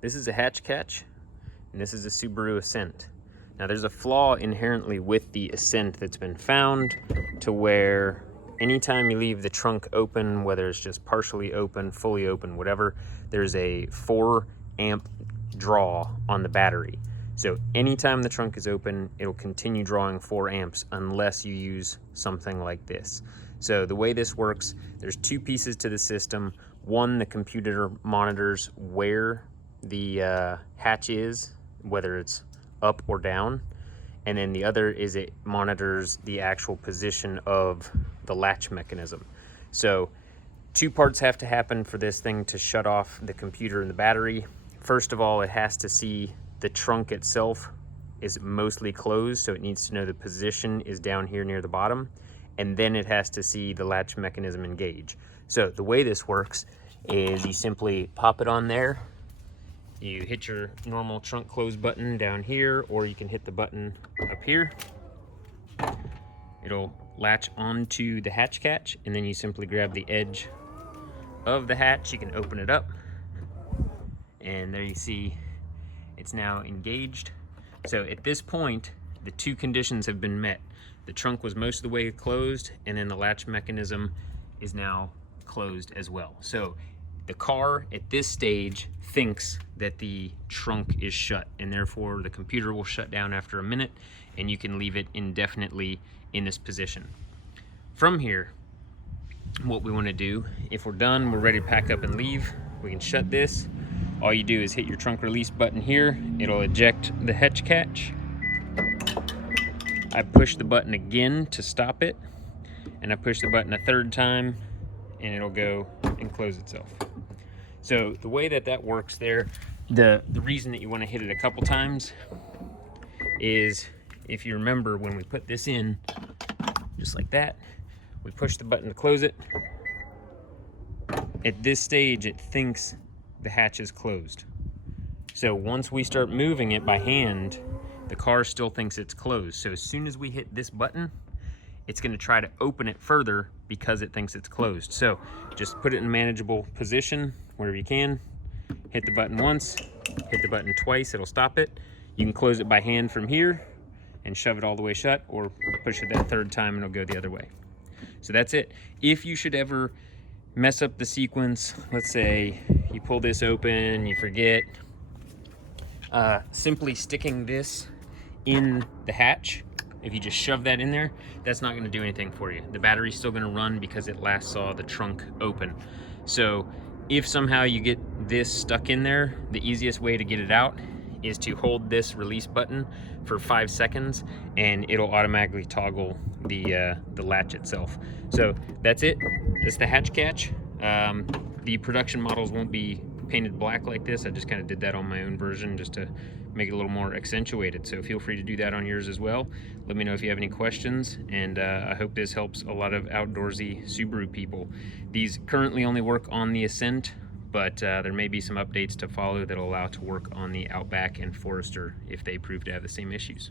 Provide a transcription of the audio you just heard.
This is a hatch catch, and this is a Subaru Ascent. Now there's a flaw inherently with the Ascent that's been found to where anytime you leave the trunk open, whether it's just partially open, fully open, whatever, there's a 4 amp draw on the battery. So anytime the trunk is open, it'll continue drawing 4 amps unless you use something like this. So the way this works, there's 2 pieces to the system. One, the computer monitors where the hatch is, whether it's up or down. And then the other is it monitors the actual position of the latch mechanism. So 2 parts have to happen for this thing to shut off the computer and the battery. First of all, it has to see the trunk itself is mostly closed, so it needs to know the position is down here near the bottom, and then it has to see the latch mechanism engage. So the way this works is you simply pop it on there, you hit your normal trunk close button down here, or you can hit the button up here. It'll latch onto the hatch catch, and then you simply grab the edge of the hatch. You can open it up, and there you see it's now engaged. So at this point, the 2 conditions have been met. The trunk was most of the way closed, and then the latch mechanism is now closed as well. So the car at this stage thinks that the trunk is shut, and therefore the computer will shut down after a minute, and you can leave it indefinitely in this position. From here, what we want to do, if we're done, we're ready to pack up and leave, we can shut this. All you do is hit your trunk release button here. It'll eject the hatch catch. I push the button again to stop it, and I push the button a 3rd time, and it'll go and close itself. So the way that works there, the reason that you want to hit it a couple times is, if you remember when we put this in, just like that, we push the button to close it. At this stage, it thinks the hatch is closed. So once we start moving it by hand, the car still thinks it's closed. So as soon as we hit this button, it's going to try to open it further because it thinks it's closed. So just put it in a manageable position wherever you can. Hit the button once, hit the button twice, it'll stop it. You can close it by hand from here and shove it all the way shut, or push it that 3rd time and it'll go the other way. So that's it. If you should ever mess up the sequence, let's say you pull this open, you forget, simply sticking this in the hatch, if you just shove that in there, that's not going to do anything for you. The battery's still going to run because it last saw the trunk open. So if somehow you get this stuck in there, the easiest way to get it out is to hold this release button for 5 seconds, and it'll automatically toggle the latch itself. So that's it. That's the hatch catch. The production models won't be painted black like this. I just kind of did that on my own version just to make it a little more accentuated. So feel free to do that on yours as well. Let me know if you have any questions, and I hope this helps a lot of outdoorsy Subaru people. These currently only work on the Ascent, but there may be some updates to follow that'll allow it to work on the Outback and Forester if they prove to have the same issues.